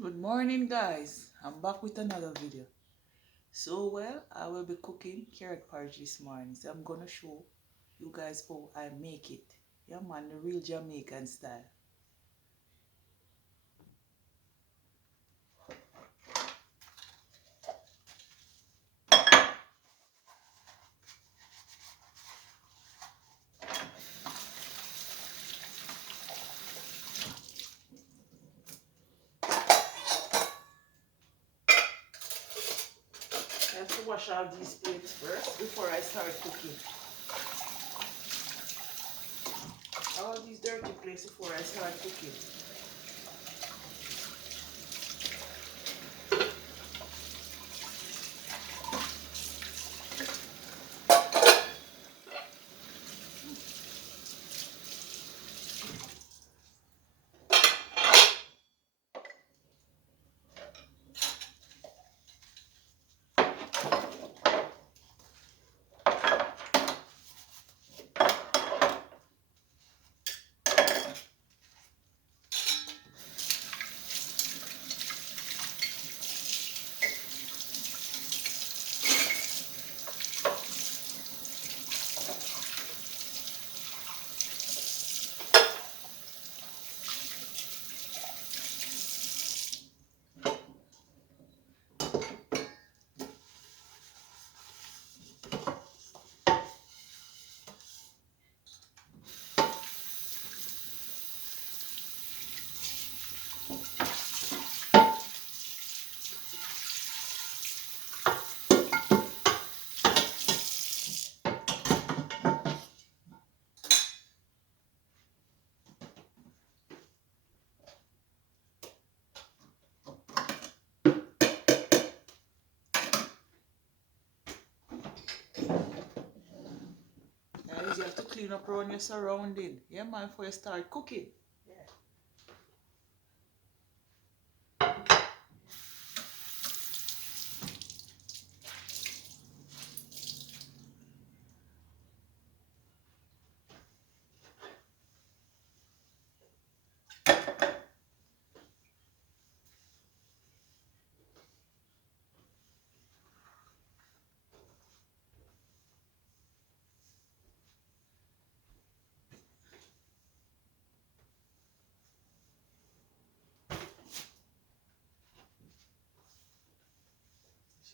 Good morning, guys. I'm back with another video. I will be cooking carrot porridge this morning. So I'm gonna show you guys how I make it. Yeah, man, the real Jamaican style. I have to wash out these plates first before I start cooking. All these dirty plates before I start cooking. Guys, you have to clean up around your surrounding. Yeah, man, before you start cooking. Yeah.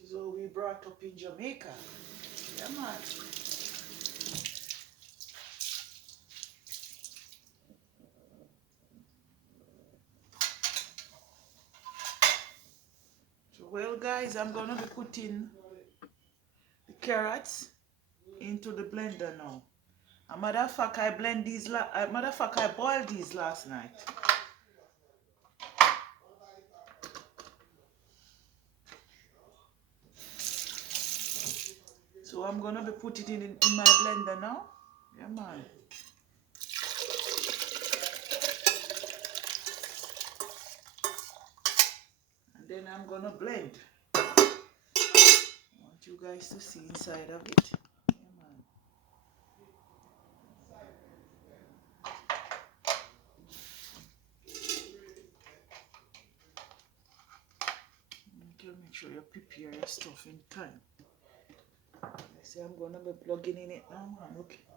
This is what we brought up in Jamaica. Yeah, man. So, well, guys, I'm gonna be putting the carrots into the blender now. A matter of fact, I boiled these last night. So I'm gonna be putting it in my blender now. Yeah, man. And then I'm gonna blend. I want you guys to see inside of it. Yeah, man. You make sure you prepare your stuff in time. See, I'm gonna be plugging in it now.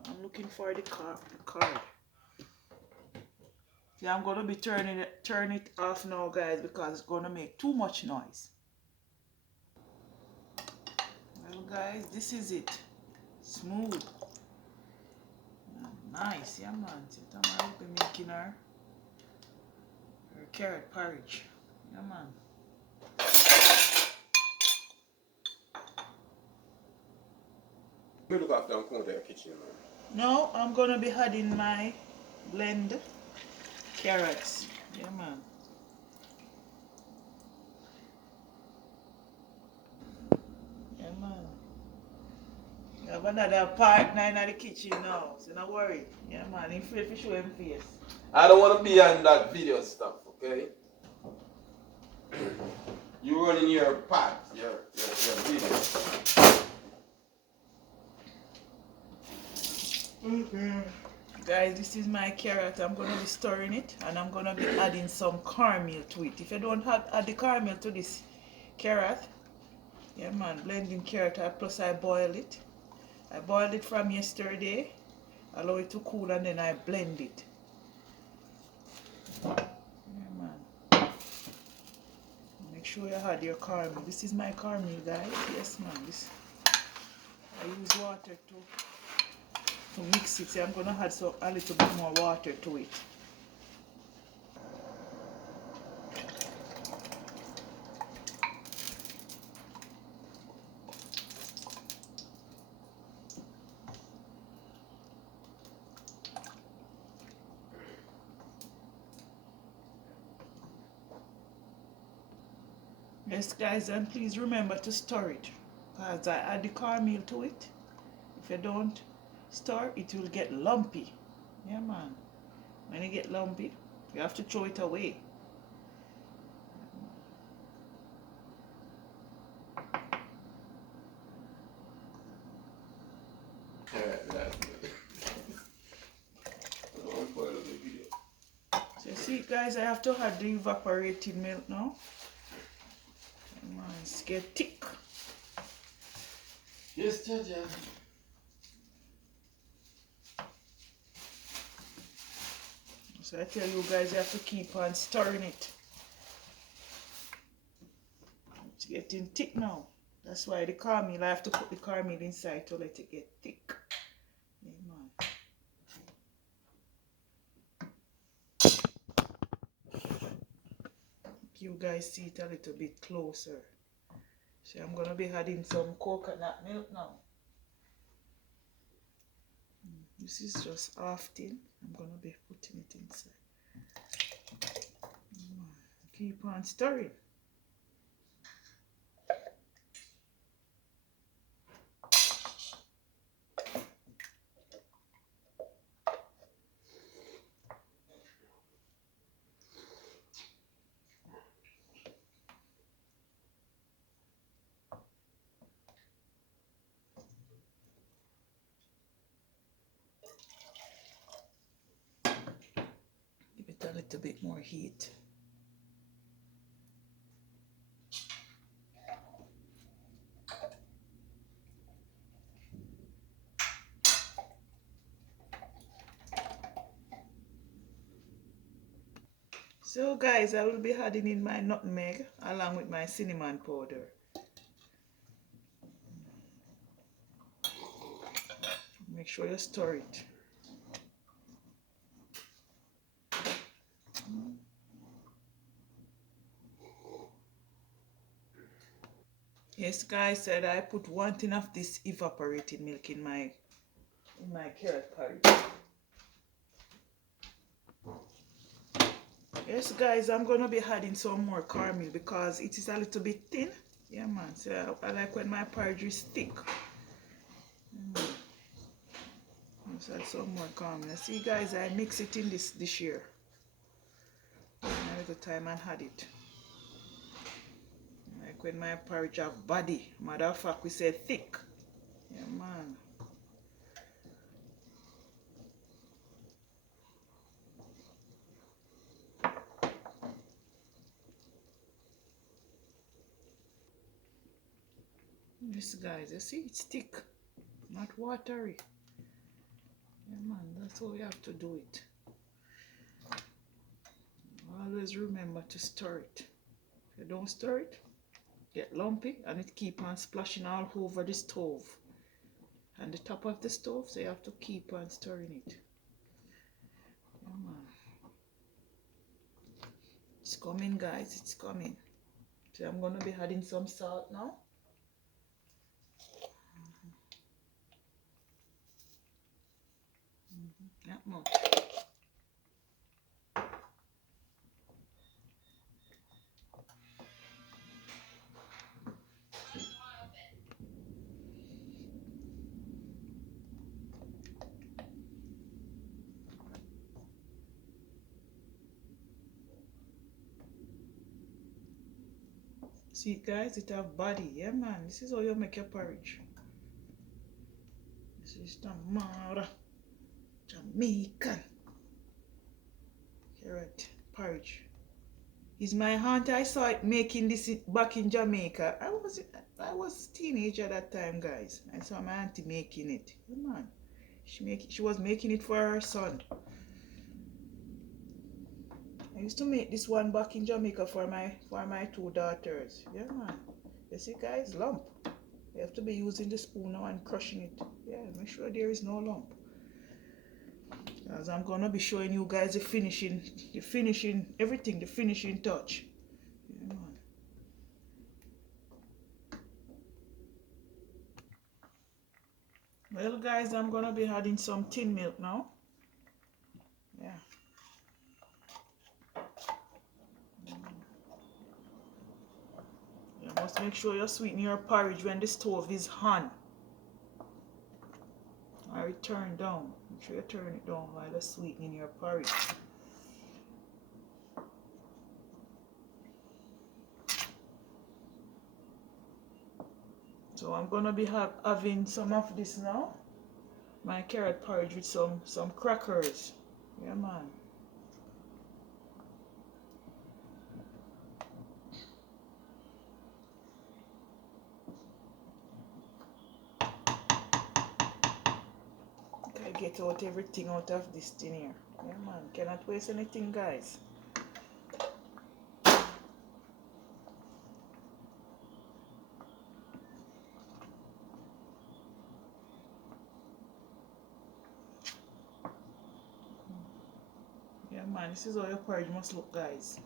I'm looking for the card. See, I'm gonna be turn it off now, guys, because it's gonna make too much noise. Well, guys, this is it. Smooth. Nice, yeah, man. See, tomorrow we'll be making our carrot porridge. Yeah, man. You look after and come to your kitchen, man. Now I'm gonna be adding my blend carrots. Yeah, man. Yeah, man. You have another partner in the kitchen now, so don't worry. Yeah, man. He's free to show him face. I don't want to be on that video stuff, okay? You running your pot, your video. Mm-hmm. Guys, this is my carrot. I'm gonna be stirring it and I'm gonna be adding some caramel to it. If you don't add the caramel to this carrot, yeah man, blending carrot plus I boil it. I boiled it from yesterday, allow it to cool and then I blend it. Yeah man. Make sure you add your caramel. This is my caramel guys. Yes man. This I use water to mix it. See, I'm gonna add a little bit more water to it. Yes guys, and please remember to stir it because I add the caramel to it. If you don't stir, it will get lumpy. Yeah man. When it get lumpy, you have to throw it away. So you see guys, I have to add the evaporated milk now. It's get thick. Yes, Jaja. So I tell you guys, you have to keep on stirring it. It's getting thick now. That's why the caramel, I have to put the caramel inside to let it get thick. Yeah, you guys see it a little bit closer. So I'm gonna be adding some coconut milk now. This is just half tin. I'm gonna be putting it inside. Keep on stirring. Give it a little bit more heat. So guys, I will be adding in my nutmeg along with my cinnamon powder. Make sure you stir it. Yes guys, said I put 1 tin of this evaporated milk in my carrot porridge. Yes guys, I'm gonna be adding some more caramel because it is a little bit thin. Yeah man, so I like when my porridge is thick. Let's add some more caramel. See guys, I mix it in this dish here. A little time and add it. Like when my porridge have body. Matter of fact, we say thick. Yeah man. This guys, you see it's thick, not watery. Yeah man, that's how we have to do it. Always remember to stir it. If you don't stir it, get lumpy and it keep on splashing all over the stove and the top of the stove, so you have to keep on stirring it. Yeah man. It's coming guys, it's coming. So I'm gonna be adding some salt now. Not much. See guys, it have body. Yeah man, this is how you make your porridge. This is Tamara. Jamaican carrot porridge. Is my aunt. I saw it making this back in Jamaica. I was a teenager at that time, guys. I saw my auntie making it. Yeah, man. She was making it for her son. I used to make this one back in Jamaica for my two daughters. Yeah, man. You see, guys, lump. You have to be using the spoon now and crushing it. Yeah, make sure there is no lump. As I'm gonna be showing you guys the finishing, everything, the finishing touch. Yeah, man. Well, guys, I'm gonna be adding some tin milk now. Yeah. You must make sure you sweeten your porridge when the stove is on. Or it turn down. Make sure you turn it down while you're sweetening your porridge. So I'm gonna be having some of this now. My carrot porridge with some crackers. Yeah, man. I get out everything out of this tin here. Yeah, man. Cannot waste anything, guys. Yeah, man. This is how your porridge must look, guys.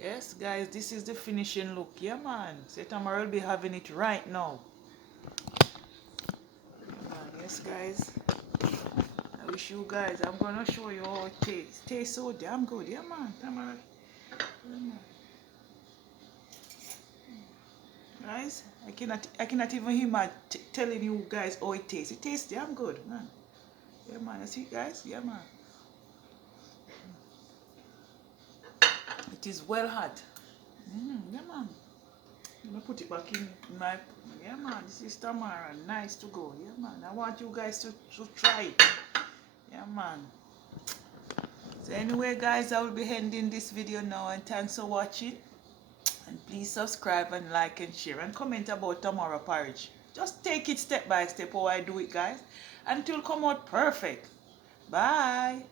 Yes, guys, this is the finishing look. Yeah, man. So tomorrow I'll be having it right now. Yeah, man. Yes, guys. I wish you guys, I'm gonna show you how it tastes. Tastes so damn good. Yeah, man. Tomorrow. Yeah, man. Guys, I cannot even hear my telling you guys how it tastes. It tastes damn good, man. Yeah, man. You see, guys? Yeah, man. It is well hot. Yeah, man. I'm gonna put it back in my. Yeah, man. This is Tamara. Nice to go. Yeah, man. I want you guys to try it. Yeah, man. So anyway, guys, I will be ending this video now, and thanks for watching. And please subscribe and like and share and comment about tomorrow porridge. Just take it step by step how I do it, guys, until it come out perfect. Bye.